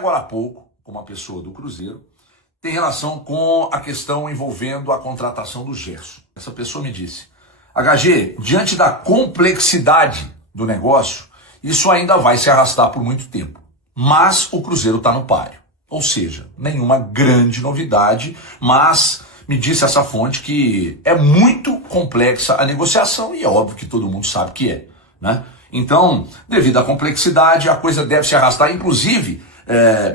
agora há pouco com uma pessoa do Cruzeiro, tem relação com a questão envolvendo a contratação do Gerson. Essa pessoa me disse: HG, diante da complexidade do negócio, isso ainda vai se arrastar por muito tempo. Mas o Cruzeiro está no páreo. Ou seja, nenhuma grande novidade, mas me disse essa fonte que é muito complexa a negociação e é óbvio que todo mundo sabe que é, né? Então, devido à complexidade, a coisa deve se arrastar. Inclusive,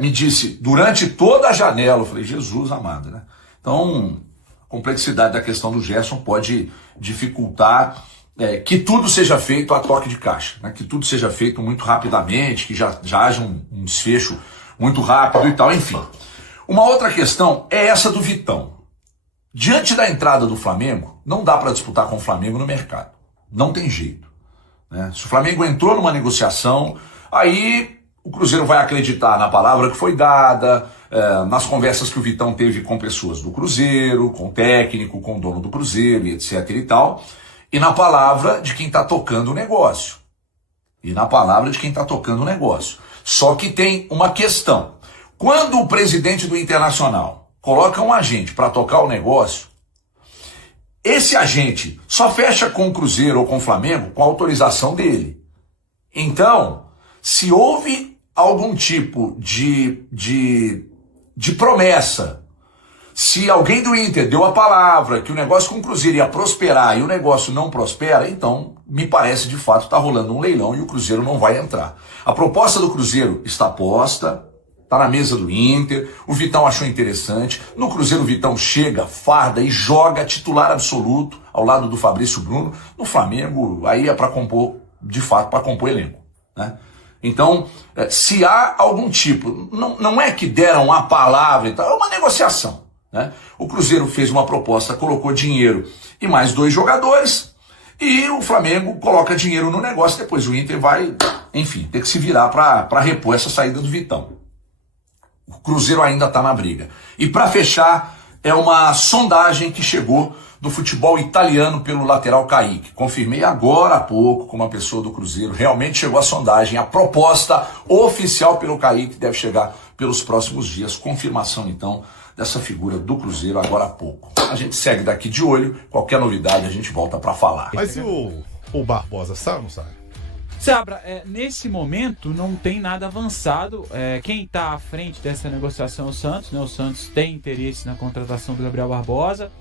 me disse, durante toda a janela, eu falei, Jesus amado, né? Então, a complexidade da questão do Gerson pode dificultar que tudo seja feito a toque de caixa, né? Que tudo seja feito muito rapidamente, que já haja um desfecho muito rápido e tal, enfim. Uma outra questão é essa do Vitão. Diante da entrada do Flamengo, não dá para disputar com o Flamengo no mercado. Não tem jeito, né? Se o Flamengo entrou numa negociação, aí o Cruzeiro vai acreditar na palavra que foi dada, nas conversas que o Vitão teve com pessoas do Cruzeiro, com o técnico, com o dono do Cruzeiro, e etc e tal, e na palavra de quem está tocando o negócio. Só que tem uma questão. Quando o presidente do Internacional coloca um agente para tocar o negócio, esse agente só fecha com o Cruzeiro ou com o Flamengo com a autorização dele. Então, se houve algum tipo de promessa, se alguém do Inter deu a palavra que o negócio com o Cruzeiro ia prosperar e o negócio não prospera, então me parece de fato está rolando um leilão e o Cruzeiro não vai entrar. A proposta do Cruzeiro está posta, está na mesa do Inter, o Vitão achou interessante. No Cruzeiro o Vitão chega, farda e joga titular absoluto ao lado do Fabrício Bruno. No Flamengo aí é para compor, de fato, para compor elenco, né? Então, se há algum tipo, não é que deram a palavra e tal, é uma negociação, né? O Cruzeiro fez uma proposta, colocou dinheiro e mais 2 jogadores, e o Flamengo coloca dinheiro no negócio, depois o Inter vai, enfim, ter que se virar para repor essa saída do Vitão. O Cruzeiro ainda está na briga. E para fechar, é uma sondagem que chegou do futebol italiano pelo lateral Kaique. Confirmei agora há pouco com uma pessoa do Cruzeiro. Realmente chegou a sondagem. A proposta oficial pelo Kaique deve chegar pelos próximos dias. Confirmação, então, dessa figura do Cruzeiro agora há pouco. A gente segue daqui de olho. Qualquer novidade a gente volta para falar. Mas e o Barbosa, sabe ou não sabe? Sabra, nesse momento não tem nada avançado. Quem está à frente dessa negociação é o Santos, né? O Santos tem interesse na contratação do Gabriel Barbosa,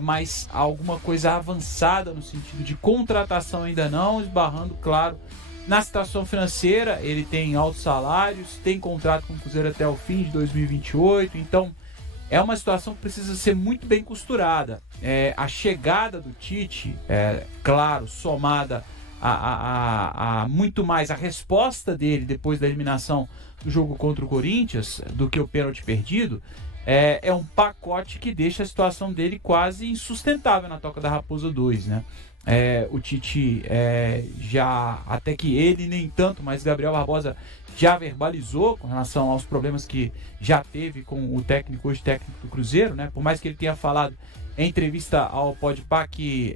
mas alguma coisa avançada no sentido de contratação ainda não, esbarrando, claro, na situação financeira. Ele tem altos salários, tem contrato com o Cruzeiro até o fim de 2028, então é uma situação que precisa ser muito bem costurada. A chegada do Tite, claro, somada a muito mais a resposta dele depois da eliminação do jogo contra o Corinthians do que o pênalti perdido, é um pacote que deixa a situação dele quase insustentável na Toca da Raposa 2, né? O Tite já, até que ele nem tanto, mas Gabriel Barbosa já verbalizou com relação aos problemas que já teve com o técnico, hoje técnico do Cruzeiro, né? Por mais que ele tenha falado em entrevista ao Podpah que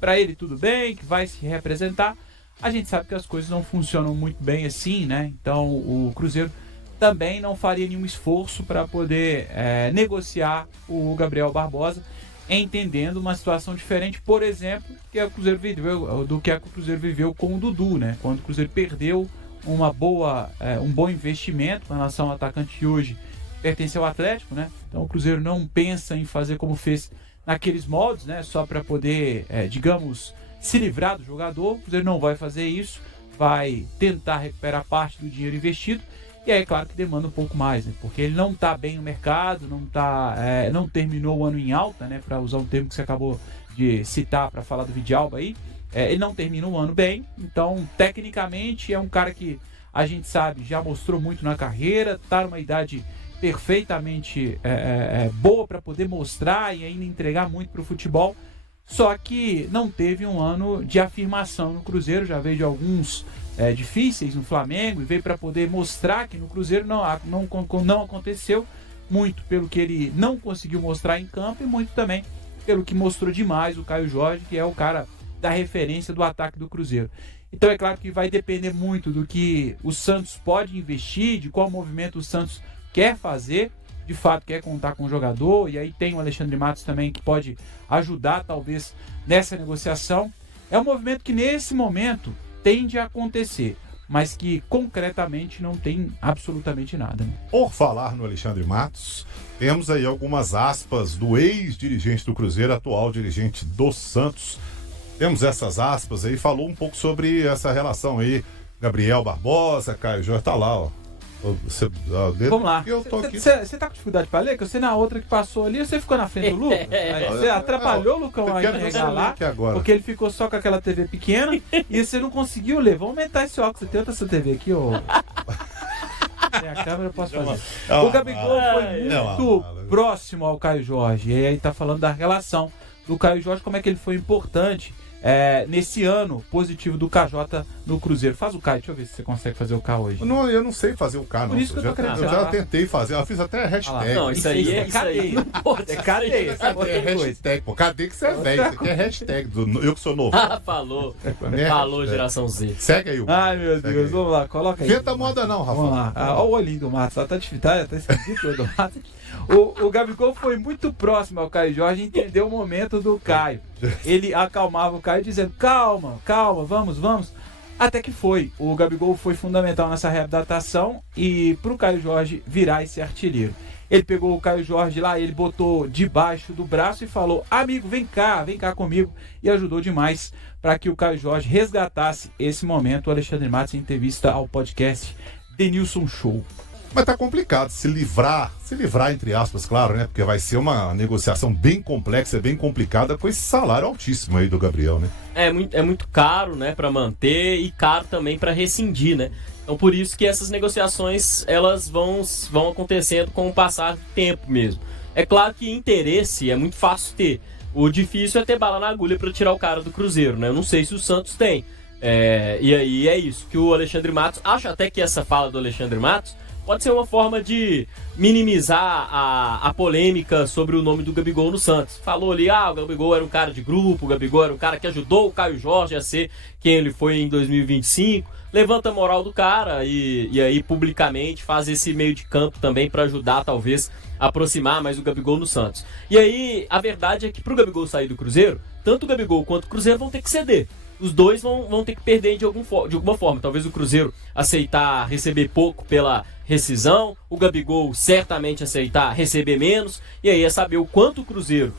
para ele tudo bem, que vai se representar, a gente sabe que as coisas não funcionam muito bem assim, né? Então o Cruzeiro também não faria nenhum esforço para poder negociar o Gabriel Barbosa, entendendo uma situação diferente, por exemplo, que o Cruzeiro viveu, do que o Cruzeiro viveu com o Dudu, né? Quando o Cruzeiro perdeu um bom investimento com relação ao atacante que hoje pertence ao Atlético, né? Então o Cruzeiro não pensa em fazer como fez naqueles moldes, né, só para poder, digamos, se livrar do jogador. O Cruzeiro não vai fazer isso, vai tentar recuperar parte do dinheiro investido, e aí, claro, que demanda um pouco mais, né, porque ele não está bem no mercado, não terminou o ano em alta, né, para usar um termo que você acabou de citar para falar do Vidalba aí, ele não termina o ano bem, então, tecnicamente, é um cara que a gente sabe, já mostrou muito na carreira, está numa idade perfeitamente boa para poder mostrar e ainda entregar muito para o futebol, só que não teve um ano de afirmação no Cruzeiro, já veio de alguns difíceis no Flamengo e veio para poder mostrar que no Cruzeiro não aconteceu, muito pelo que ele não conseguiu mostrar em campo e muito também pelo que mostrou demais o Caio Jorge, que é o cara da referência do ataque do Cruzeiro. Então é claro que vai depender muito do que o Santos pode investir, de qual movimento o Santos quer fazer, de fato quer contar com o jogador, e aí tem o Alexandre Matos também que pode ajudar talvez nessa negociação. É um movimento que nesse momento tende a acontecer, mas que concretamente não tem absolutamente nada. Né? Por falar no Alexandre Matos, temos aí algumas aspas do ex-dirigente do Cruzeiro, atual dirigente do Santos. Temos essas aspas aí, falou um pouco sobre essa relação aí, Gabriel Barbosa, Caio Jorge, tá lá, ó. Vamos lá. Você tá com dificuldade pra ler? Que você na outra que passou ali, você ficou na frente do Lucas? Você atrapalhou o Lucão aí de regalar, porque ele ficou só com aquela TV pequena e você não conseguiu ler. Vamos aumentar esse óculos. Você tem outra TV aqui, ô? Tem a câmera, eu posso fazer. O Gabigol foi muito próximo ao Caio Jorge. E aí tá falando da relação do Caio Jorge, como é que ele foi importante nesse ano positivo do KJ no Cruzeiro. Faz o K, deixa eu ver se você consegue fazer o K hoje. Não, eu não sei fazer o K, não. Por isso que eu já tentei fazer, eu fiz até hashtag. Não, isso aí é cadeia. É cadeia. É hashtag, pô. Cadê que você é velho? Isso aqui é hashtag. Eu que sou novo. Falou, geração Z. Segue aí o Ai, meu Deus, vamos lá, coloca aí. Inventa moda não, Rafa. Vamos lá. Olha o olhinho do Matos, tá esquisito do Matos. O Gabigol foi muito próximo ao Caio Jorge e entendeu o momento do Caio. Ele acalmava o Caio dizendo, calma, vamos. Até que foi. O Gabigol foi fundamental nessa readaptação e pro Caio Jorge virar esse artilheiro. Ele pegou o Caio Jorge lá, ele botou debaixo do braço e falou, amigo, vem cá comigo. E ajudou demais para que o Caio Jorge resgatasse esse momento. O Alexandre Matos em entrevista ao podcast Denilson Show. Mas tá complicado se livrar entre aspas, claro, né? Porque vai ser uma negociação bem complexa, bem complicada com esse salário altíssimo aí do Gabriel, né? É muito caro, né, para manter e caro também para rescindir, né? Então por isso que essas negociações elas vão acontecendo com o passar do tempo mesmo. É claro que interesse é muito fácil ter. O difícil é ter bala na agulha para tirar o cara do Cruzeiro, né? Eu não sei se o Santos tem. E aí é isso que o Alexandre Matos, acho até que essa fala do Alexandre Matos pode ser uma forma de minimizar a polêmica sobre o nome do Gabigol no Santos. Falou ali, o Gabigol era um cara de grupo, o Gabigol era um cara que ajudou o Caio Jorge a ser quem ele foi em 2025. Levanta a moral do cara e aí publicamente faz esse meio de campo também para ajudar, talvez, a aproximar mais o Gabigol no Santos. E aí, a verdade é que pro Gabigol sair do Cruzeiro, tanto o Gabigol quanto o Cruzeiro vão ter que ceder. Os dois vão ter que perder de alguma forma. Talvez o Cruzeiro aceitar receber pouco pela rescisão, o Gabigol certamente aceitar receber menos, e aí é saber o quanto o Cruzeiro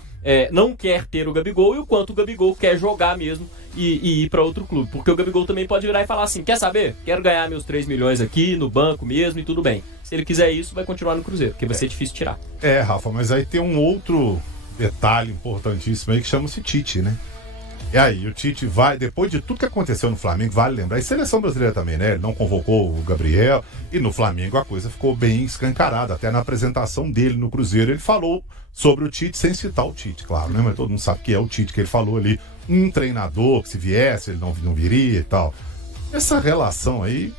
não quer ter o Gabigol e o quanto o Gabigol quer jogar mesmo e ir para outro clube. Porque o Gabigol também pode virar e falar assim, quer saber? Quero ganhar meus 3 milhões aqui no banco mesmo e tudo bem. Se ele quiser isso, vai continuar no Cruzeiro, porque vai ser difícil tirar. Rafa, mas aí tem um outro detalhe importantíssimo aí que chama-se Tite, né? E aí, o Tite vai, depois de tudo que aconteceu no Flamengo, vale lembrar, e seleção brasileira também, né? Ele não convocou o Gabriel, e no Flamengo a coisa ficou bem escancarada. Até na apresentação dele no Cruzeiro, ele falou sobre o Tite, sem citar o Tite, claro, né? Mas todo mundo sabe que é o Tite, que ele falou ali, um treinador, que se viesse, ele não viria e tal. Essa relação aí,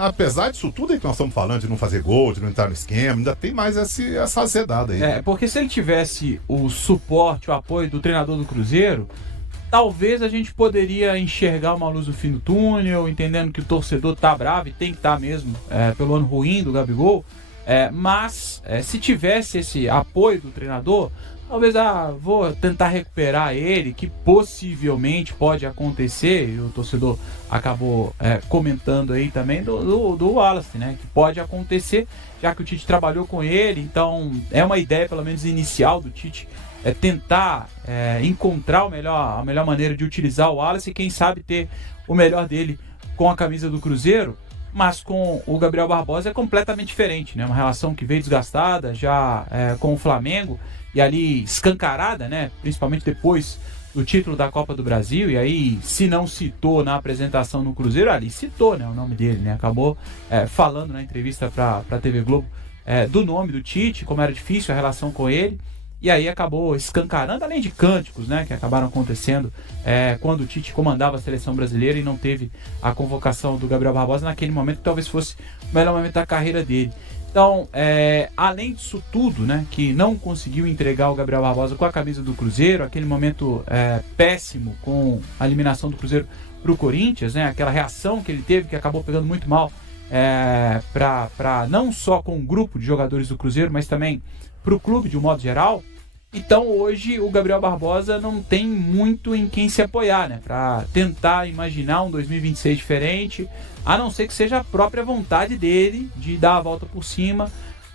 apesar disso tudo aí que nós estamos falando, de não fazer gol, de não entrar no esquema, ainda tem mais essa azedada aí. Porque se ele tivesse o suporte, o apoio do treinador do Cruzeiro, talvez a gente poderia enxergar uma luz no fim do túnel, entendendo que o torcedor tá bravo e tem que estar mesmo pelo ano ruim do Gabigol, mas se tivesse esse apoio do treinador, talvez vou tentar recuperar ele, que possivelmente pode acontecer, e o torcedor acabou comentando aí também do Wallace, né, que pode acontecer, já que o Tite trabalhou com ele, então é uma ideia pelo menos inicial do Tite, tentar encontrar a melhor maneira de utilizar o Wallace e quem sabe ter o melhor dele com a camisa do Cruzeiro, mas com o Gabriel Barbosa é completamente diferente, né? Uma relação que veio desgastada já com o Flamengo e ali escancarada, né? Principalmente depois do título da Copa do Brasil, e aí se não citou na apresentação no Cruzeiro, ali citou, né, o nome dele, né? Acabou falando na entrevista para a TV Globo do nome do Tite, como era difícil a relação com ele. E aí acabou escancarando, além de cânticos, né, que acabaram acontecendo quando o Tite comandava a seleção brasileira e não teve a convocação do Gabriel Barbosa naquele momento, que talvez fosse o melhor momento da carreira dele. Então, além disso tudo, né, que não conseguiu entregar o Gabriel Barbosa com a camisa do Cruzeiro, aquele momento péssimo com a eliminação do Cruzeiro pro Corinthians, né? Aquela reação que ele teve, que acabou pegando muito mal para não só com o grupo de jogadores do Cruzeiro, mas também pro clube de um modo geral. Então hoje o Gabriel Barbosa não tem muito em quem se apoiar, né? Para tentar imaginar um 2026 diferente, a não ser que seja a própria vontade dele de dar a volta por cima.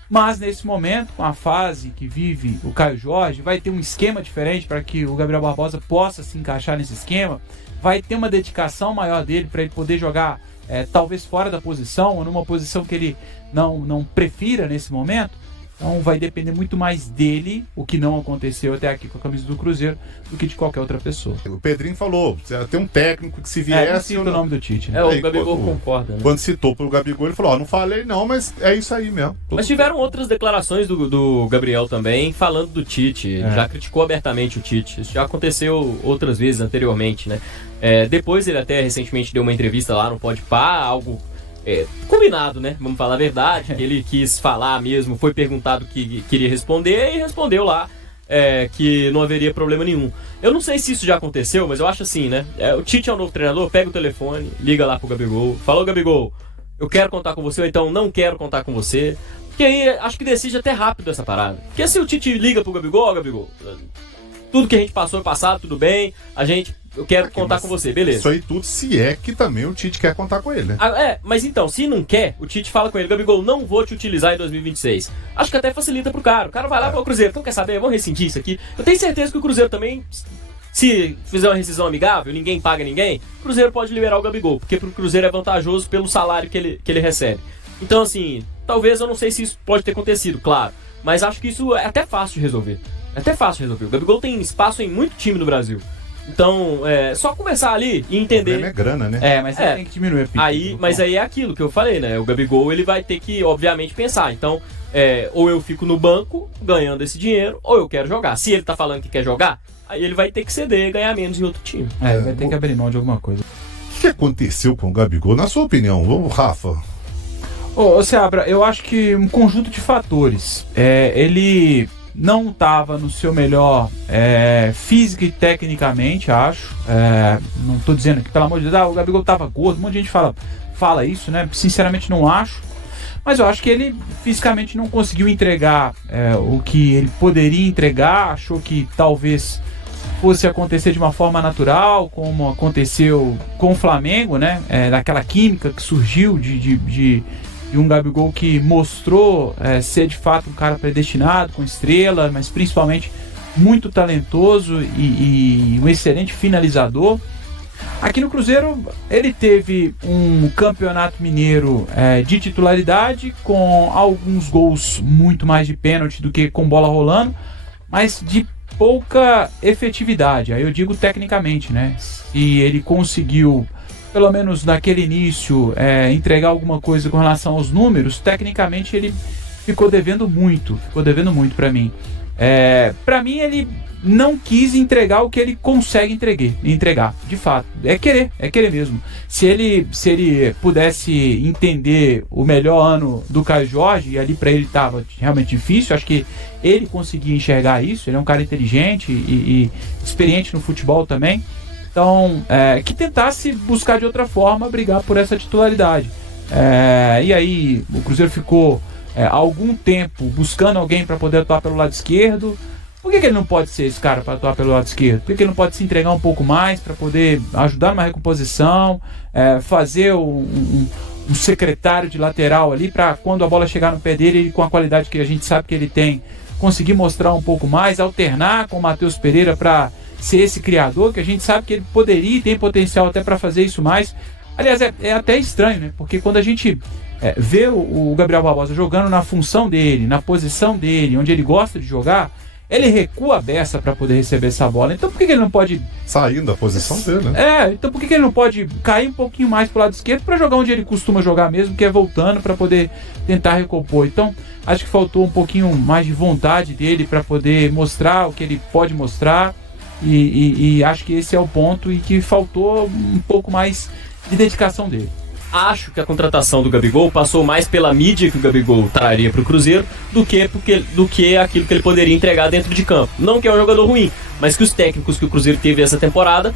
Mas nesse momento, com a fase que vive o Caio Jorge, vai ter um esquema diferente para que o Gabriel Barbosa possa se encaixar nesse esquema. Vai ter uma dedicação maior dele para ele poder jogar talvez fora da posição, ou numa posição que ele não prefira nesse momento. Então vai depender muito mais dele, o que não aconteceu até aqui com a camisa do Cruzeiro, do que de qualquer outra pessoa. O Pedrinho falou, tem um técnico que se viesse... Não cita o nome do Tite, né? O Gabigol concorda, né? Quando citou pro Gabigol, ele falou, não falei não, mas é isso aí mesmo. Mas tiveram outras declarações do Gabriel também, falando do Tite. Já criticou abertamente o Tite. Isso já aconteceu outras vezes anteriormente, né? Depois ele até recentemente deu uma entrevista lá no Podpah, algo... combinado, né? Vamos falar a verdade. Ele quis falar mesmo, foi perguntado o que queria responder e respondeu lá que não haveria problema nenhum. Eu não sei se isso já aconteceu, mas eu acho assim, né? O Tite é o novo treinador, pega o telefone, liga lá pro Gabigol, falou, Gabigol, eu quero contar com você, ou então não quero contar com você. Porque aí acho que decide até rápido essa parada. Porque se o Tite liga pro Gabigol, Gabigol, tudo que a gente passou é passado, tudo bem, eu quero contar com você, beleza. Isso aí tudo, se é que também o Tite quer contar com ele, né? Mas então, se não quer, o Tite fala com ele, Gabigol, não vou te utilizar em 2026. Acho que até facilita pro cara. O cara vai lá pro Cruzeiro, então quer saber, vamos rescindir isso aqui. Eu tenho certeza que o Cruzeiro também, se fizer uma rescisão amigável, ninguém paga ninguém, o Cruzeiro pode liberar o Gabigol, porque pro Cruzeiro é vantajoso pelo salário que ele recebe. Então, assim, talvez, eu não sei se isso pode ter acontecido, claro, mas acho que isso é até fácil de resolver. O Gabigol tem espaço em muito time no Brasil. Então, só conversar ali e entender. O problema é grana, né? Mas tem que diminuir a mas aí é aquilo que eu falei, né? O Gabigol, ele vai ter que, obviamente, pensar. Então, ou eu fico no banco ganhando esse dinheiro, ou eu quero jogar. Se ele tá falando que quer jogar, aí ele vai ter que ceder e ganhar menos em outro time. Vai ter que abrir mão de alguma coisa. O que aconteceu com o Gabigol, na sua opinião? Vamos, Rafa. Ô, Seabra, eu acho que um conjunto de fatores. Ele não estava no seu melhor física e tecnicamente, acho. Não estou dizendo que, pelo amor de Deus, o Gabigol estava gordo. Um monte de gente fala isso, né? Sinceramente não acho. Mas eu acho que ele fisicamente não conseguiu entregar o que ele poderia entregar. Achou que talvez fosse acontecer de uma forma natural, como aconteceu com o Flamengo, né? Daquela química que surgiu de um Gabigol que mostrou ser de fato um cara predestinado, com estrela, mas principalmente muito talentoso e um excelente finalizador. Aqui no Cruzeiro ele teve um campeonato mineiro de titularidade, com alguns gols muito mais de pênalti do que com bola rolando, mas de pouca efetividade. Aí eu digo tecnicamente, né? Se ele conseguiu, pelo menos naquele início, entregar alguma coisa com relação aos números, tecnicamente ele ficou devendo muito para mim. Para mim ele não quis entregar o que ele consegue entregar, de fato. É querer mesmo. Se ele pudesse entender o melhor ano do Caio Jorge, e ali para ele estava realmente difícil, acho que ele conseguia enxergar isso. Ele é um cara inteligente e experiente no futebol também. Então, que tentasse buscar de outra forma brigar por essa titularidade. E aí o Cruzeiro ficou algum tempo buscando alguém para poder atuar pelo lado esquerdo. Por que ele não pode ser esse cara para atuar pelo lado esquerdo? Por que ele não pode se entregar um pouco mais para poder ajudar numa recomposição, fazer um secretário de lateral ali, para quando a bola chegar no pé dele, ele, com a qualidade que a gente sabe que ele tem, conseguir mostrar um pouco mais, alternar com o Matheus Pereira para ser esse criador, que a gente sabe que ele poderia e tem potencial até para fazer isso mais. Aliás, é até estranho, né? Porque quando a gente vê o Gabriel Barbosa jogando na função dele, na posição dele, onde ele gosta de jogar, ele recua a beça para poder receber essa bola. Então por que ele não pode... Saindo da posição dele, né? Então por que ele não pode cair um pouquinho mais pro lado esquerdo para jogar onde ele costuma jogar mesmo, que é voltando, para poder tentar recompor? Então acho que faltou um pouquinho mais de vontade dele para poder mostrar o que ele pode mostrar. E acho que esse é o ponto, e que faltou um pouco mais de dedicação dele. Acho que a contratação do Gabigol passou mais pela mídia que o Gabigol traria para o Cruzeiro do que aquilo que ele poderia entregar dentro de campo. Não que é um jogador ruim, mas que os técnicos que o Cruzeiro teve essa temporada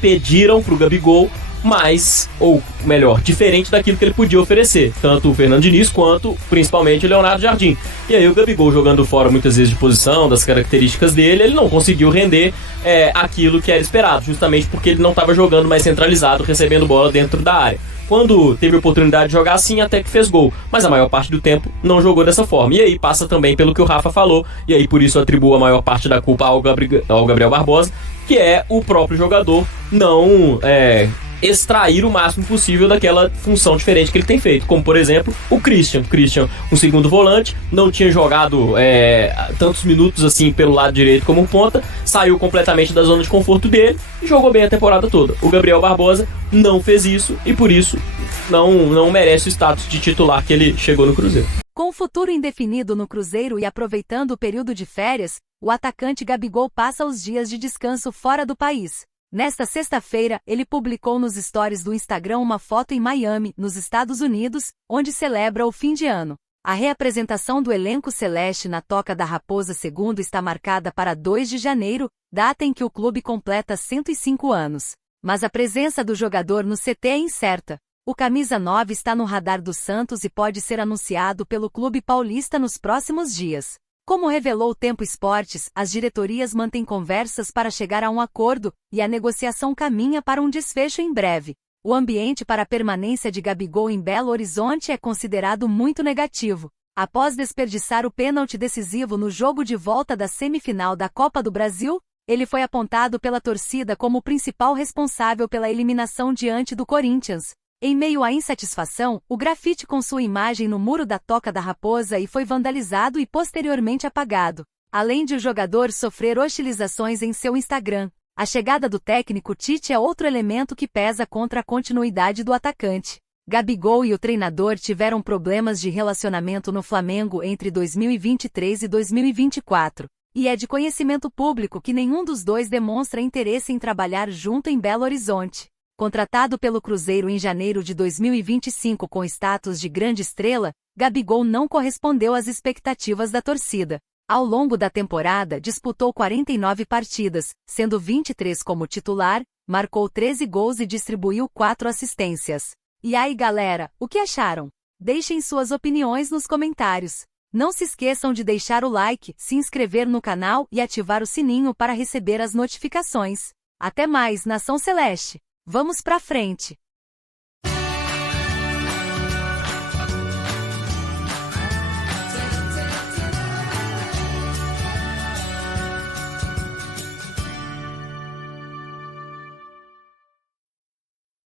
pediram pro Gabigol mais, ou melhor, diferente daquilo que ele podia oferecer, tanto o Fernando Diniz quanto, principalmente, o Leonardo Jardim. E aí o Gabigol, jogando fora muitas vezes de posição, das características dele, ele não conseguiu render aquilo que era esperado, justamente porque ele não estava jogando mais centralizado, recebendo bola dentro da área. Quando teve a oportunidade de jogar assim, até que fez gol, mas a maior parte do tempo não jogou dessa forma. E aí passa também pelo que o Rafa falou, e aí por isso eu atribuo a maior parte da culpa ao Gabriel Barbosa, que é o próprio jogador não extrair o máximo possível daquela função diferente que ele tem feito, como por exemplo o Christian, um segundo volante, não tinha jogado tantos minutos assim pelo lado direito como ponta, saiu completamente da zona de conforto dele e jogou bem a temporada toda. O Gabriel Barbosa não fez isso e por isso não merece o status de titular que ele chegou no Cruzeiro. Com o futuro indefinido no Cruzeiro e aproveitando o período de férias, o atacante Gabigol passa os dias de descanso fora do país. Nesta sexta-feira, ele publicou nos stories do Instagram uma foto em Miami, nos Estados Unidos, onde celebra o fim de ano. A reapresentação do elenco celeste na Toca da Raposa II está marcada para 2 de janeiro, data em que o clube completa 105 anos. Mas a presença do jogador no CT é incerta. O camisa 9 está no radar do Santos e pode ser anunciado pelo clube paulista nos próximos dias. Como revelou o Tempo Esportes, as diretorias mantêm conversas para chegar a um acordo, e a negociação caminha para um desfecho em breve. O ambiente para a permanência de Gabigol em Belo Horizonte é considerado muito negativo. Após desperdiçar o pênalti decisivo no jogo de volta da semifinal da Copa do Brasil, ele foi apontado pela torcida como o principal responsável pela eliminação diante do Corinthians. Em meio à insatisfação, o grafite com sua imagem no muro da Toca da Raposa foi vandalizado e posteriormente apagado. Além de o jogador sofrer hostilizações em seu Instagram, a chegada do técnico Tite é outro elemento que pesa contra a continuidade do atacante. Gabigol e o treinador tiveram problemas de relacionamento no Flamengo entre 2023 e 2024, e é de conhecimento público que nenhum dos dois demonstra interesse em trabalhar junto em Belo Horizonte. Contratado pelo Cruzeiro em janeiro de 2025 com status de grande estrela, Gabigol não correspondeu às expectativas da torcida. Ao longo da temporada, disputou 49 partidas, sendo 23 como titular, marcou 13 gols e distribuiu 4 assistências. E aí, galera, o que acharam? Deixem suas opiniões nos comentários. Não se esqueçam de deixar o like, se inscrever no canal e ativar o sininho para receber as notificações. Até mais, Nação Celeste! Vamos pra frente!